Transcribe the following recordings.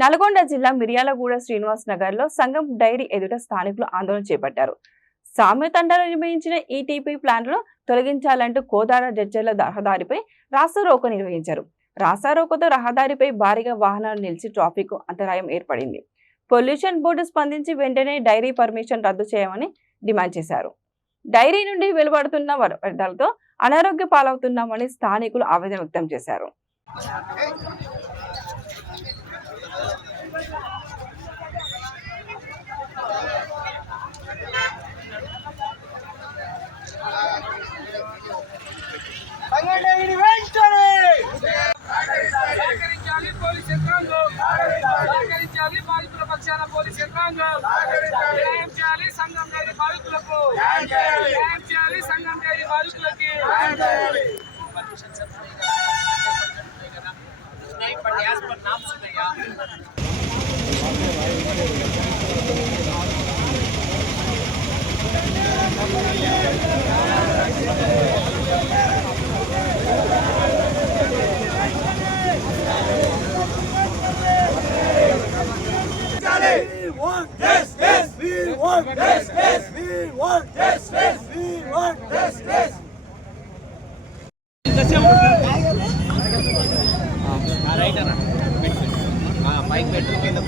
నల్గొండ జిల్లా మిర్యాలగూడ శ్రీనివాస్ నగర్ లో సంఘం డైరీ ఎదుట స్థానికులు ఆందోళన చేపట్టారు. సామ్య తండాలో నిర్మించిన ఈటీపీ ప్లాంట్ను తొలగించాలంటూ కోదాడ జడ్జర్ల రహదారిపై రాస్తారోకో నిర్వహించారు. రాస్తారోకోతో రహదారిపై భారీగా వాహనాలు నిలిచి ట్రాఫిక్ అంతరాయం ఏర్పడింది. పొల్యూషన్ బోర్డు స్పందించి వెంటనే డైరీ పర్మిషన్ రద్దు చేయమని డిమాండ్ చేశారు. డైరీ నుండి వెలువడుతున్న వ్యర్థాలతో అనారోగ్య పాలవుతున్నామని స్థానికులు ఆవేదన వ్యక్తం చేశారు. పోలీస్ యంత్రాంగం న్యాయం చేయాలి. సంఘం డైరీ బాధితులకు సంఘం డైరీ బాధితులకి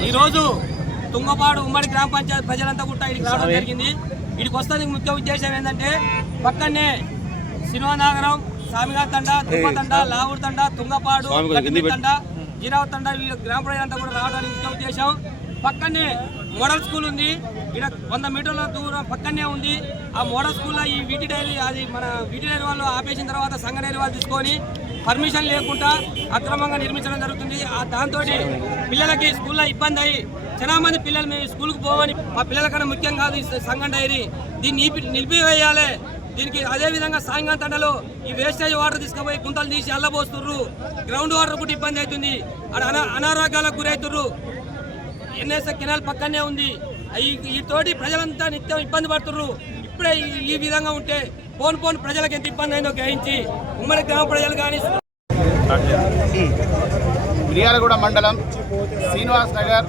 ఈరోజు తుంగపాడు ఉమ్మడి గ్రామ పంచాయతీ ప్రజలంతా కూడా ఇక్కడికి రావడం జరిగింది. ఇక్కడికి వస్తుంది ముఖ్య ఉద్దేశం ఏంటంటే పక్కనే శ్రీనివాసనగరం, సామిగారి తండ, తుమ్మ తండ, లావూరు తండ, తుంగపాడు తండ, జీరావ తండ గ్రామ ప్రజలంతా కూడా రావడానికి ముఖ్య ఉద్దేశం. పక్కనే మోడల్ స్కూల్ ఉంది. ఇక్కడ 100 మీటర్ల దూరం పక్కనే ఉంది. ఆ మోడల్ స్కూల్లో ఈ వీటి డైరీ అది మన వీటి డైరీ వాళ్ళు ఆపేసిన తర్వాత సంఘ డైరీ వాళ్ళు తీసుకొని పర్మిషన్ లేకుండా అక్రమంగా నిర్మించడం జరుగుతుంది. దాంతో పిల్లలకి స్కూల్లో ఇబ్బంది అయ్యి చాలా మంది పిల్లలు మేము స్కూల్కి పోవని మా పిల్లల కన్నా ముఖ్యం కాదు ఈ సంఘం డైరీ. దీన్ని నిలిపివేయాలి. దీనికి అదేవిధంగా సాయంకాలం తండలో ఈ వేస్టేజ్ వాటర్ తీసుకుపోయి గుంతలు తీసి అల్లబోస్తుర్రు. గ్రౌండ్ వాటర్ కూడా ఇబ్బంది అవుతుంది. అనారోగ్యాలకు గురవుతుర్రు. ఎన్ఎస్ఏ కెనాల్ పక్కనే ఉంది. ఈ తోటి ప్రజలంతా నిత్యం ఇబ్బంది పడుతుర్రు. ఇప్పుడే ఈ విధంగా ఉంటే పోను ప్రజలకు ఎంత ఇబ్బంది అయిందో గ్రహించి ఉమ్మడి గ్రామ ప్రజలు కానీ మిర్యాలగూడ మండలం శ్రీనివాస్ నగర్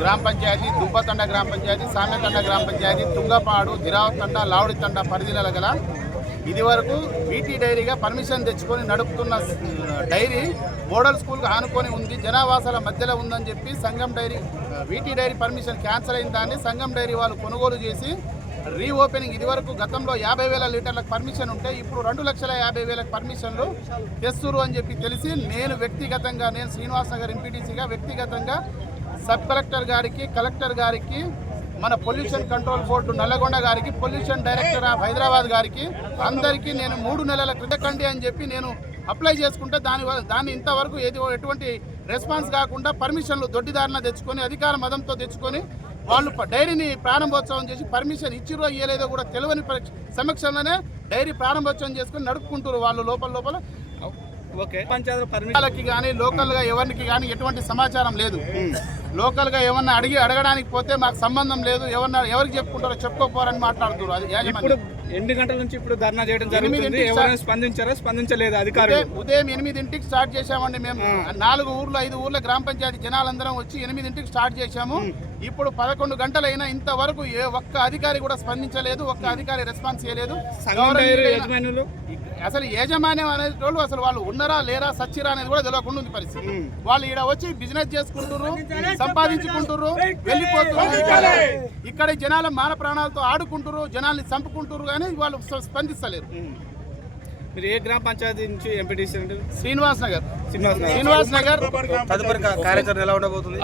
గ్రామ పంచాయతీ, దుంపతండ గ్రామ పంచాయతీ, సామ్యతండ గ్రామ పంచాయతీ, తుంగపాడు, జిరావతండ, లావుడి తండ పరిధిలో గల ఇది వరకు వీటీ డైరీగా పర్మిషన్ తెచ్చుకొని నడుపుతున్న డైరీ మోడల్ స్కూల్కి ఆనుకొని ఉంది. జనావాసాల మధ్యలో ఉందని చెప్పి సంఘం డైరీ వీటీ డైరీ పర్మిషన్ క్యాన్సిల్ అయిన దాన్ని సంఘం డైరీ వాళ్ళు కొనుగోలు చేసి రీఓపెనింగ్ ఇది వరకు గతంలో 50,000 లీటర్లకు పర్మిషన్ ఉంటే ఇప్పుడు 2,50,000 పర్మిషన్లు తెస్తురు అని చెప్పి తెలిసి నేను శ్రీనివాస్ నగర్ ఎంపీటీసీగా వ్యక్తిగతంగా సబ్ కలెక్టర్ గారికి, కలెక్టర్ గారికి, మన పొల్యూషన్ కంట్రోల్ బోర్డు నల్లగొండ గారికి, పొల్యూషన్ డైరెక్టర్ ఆఫ్ హైదరాబాద్ గారికి అందరికీ నేను 3 నెలల క్రితకండి అని చెప్పి నేను అప్లై చేసుకుంటే దాన్ని ఇంతవరకు ఎటువంటి రెస్పాన్స్ కాకుండా పర్మిషన్లు దొడ్డిదారిన తెచ్చుకొని అధికార మదంతో తెచ్చుకొని వాళ్ళు డైరీని ప్రారంభోత్సవం చేసి పర్మిషన్ ఇచ్చిరో ఇయ్యలేదో కూడా తెలియని సమక్షంలోనే డైరీ ప్రారంభోత్సవం చేసుకుని నడుపుకుంటారు వాళ్ళు లోపల. పంచాయతీలకి కానీ లోకల్గా ఎవరికి కానీ ఎటువంటి సమాచారం లేదు. లోకల్గా ఏమన్నా అడగడానికి పోతే మాకు సంబంధం లేదు, ఎవరికి చెప్పుకుంటారో చెప్పుకోపోరని మాట్లాడుతున్నారు. అది యాజమాన్యం. 8 గంటల నుంచి ఇప్పుడు ధర్నా చేయడం జరుగుతుంది. ఎవరైనా స్పందించలేదు అధికారులు. ఉదయం 8ంటికి స్టార్ట్ చేశామండి. మేము 4 ఊర్లు 5 ఊర్ల గ్రామ పంచాయతీ జనాలందరం వచ్చి 8ంటికి స్టార్ట్ చేశాము. ఇప్పుడు 11 గంటలైనా ఇంతవరకు ఒక్క అధికారి కూడా స్పందించలేదు, ఒక్క అధికారి రెస్పాన్స్ చేయలేదు. అసలు యాజమాన్యం అనేది వాళ్ళు అసలు వాళ్ళు ఉన్నారా లేరా సచ్చిరా అనేది కూడా తెలియకుండా ఉంది పరిస్థితి. వాళ్ళు ఇక్కడ వచ్చి బిజినెస్ చేసుకుంటారు, సంపాదించుకుంటారు, వెళ్ళిపోతున్నారు. ఇక్కడ జనాల మాన ప్రాణాలతో ఆడుకుంటారు, జనాల్ని చంపుకుంటారు, కానీ వాళ్ళు స్పందిస్తలేరు. మీరు ఏ గ్రామ పంచాయతీ నుంచి ఎంపీటీసీ? శ్రీనివాస్ నగర్. తదుపరి కార్యాచరణ ఎలా ఉండబోతుంది?